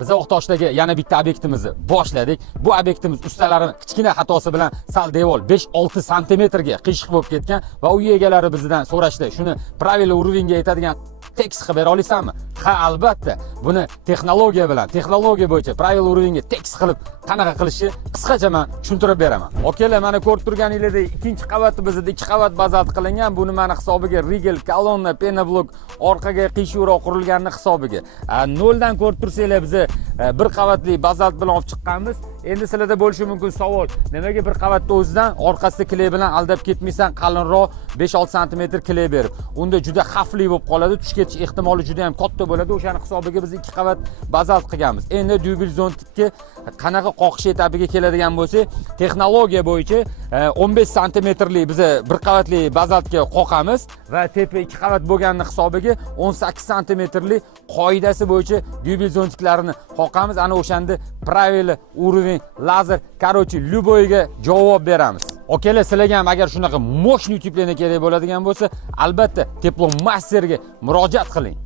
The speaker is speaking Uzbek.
Biz O'qitoshdagi yana bitta obyektimizni boshladik. Bu obyektimiz ustalari kichkina xatosi bilan sal devor 5-6 santimetrga qiyshiq bo'lib ketgan va uy egalari bizdan so'rashdi. Shuni правильно уровеньga yetadigan tekst qilib bera olasizmi? Ha, albatta. Buni texnologiya bo'yicha правильно уровеньga tekst qilib qanaqa qilishni qisqacha men tushuntirib beraman. Okalar, mana ko'rib turganingizdek, ikkinchi qavati bizda 2 qavat bazalt qilingan. Buni mana hisobiga rigel, kolonna, penablok orqaga qiyshuvroq qurilganini hisobiga. Noldan ko'rib tursanglar, biz bir qavatli bazalt bilan olib chiqqanmiz. Endi sizlarda bo'lishi mumkin savol, nimaga bir qavatda o'zidan orqasida kley bilan aldab ketmaysan, qalinroq 5-6 sm kley berib. Unda juda xavfli bo'lib qoladi, tushib ketish ehtimoli juda ham katta bo'ladi. O'shani hisobiga biz 2 qavat bazalt qilganmiz. Endi dubl zontga qanaqa qoqish etapiga keladigan bo'lsak, texnologiya bo'yicha 15 santimetrli biz bir qavatli bazaltga qoqamiz va tepa 2 qavat bo'lganini hisobiga 18 santimetrli qoidasi bo'yicha dubl zontiklarini qoqamiz. Ana o'shanda правильно уровень lazer, короче, любойga javob beramiz. Okalar, sizlarga ham agar shunaqa mощный uteplение kerak bo'ladigan bo'lsa, albatta Teplom Masterga murojaat qiling.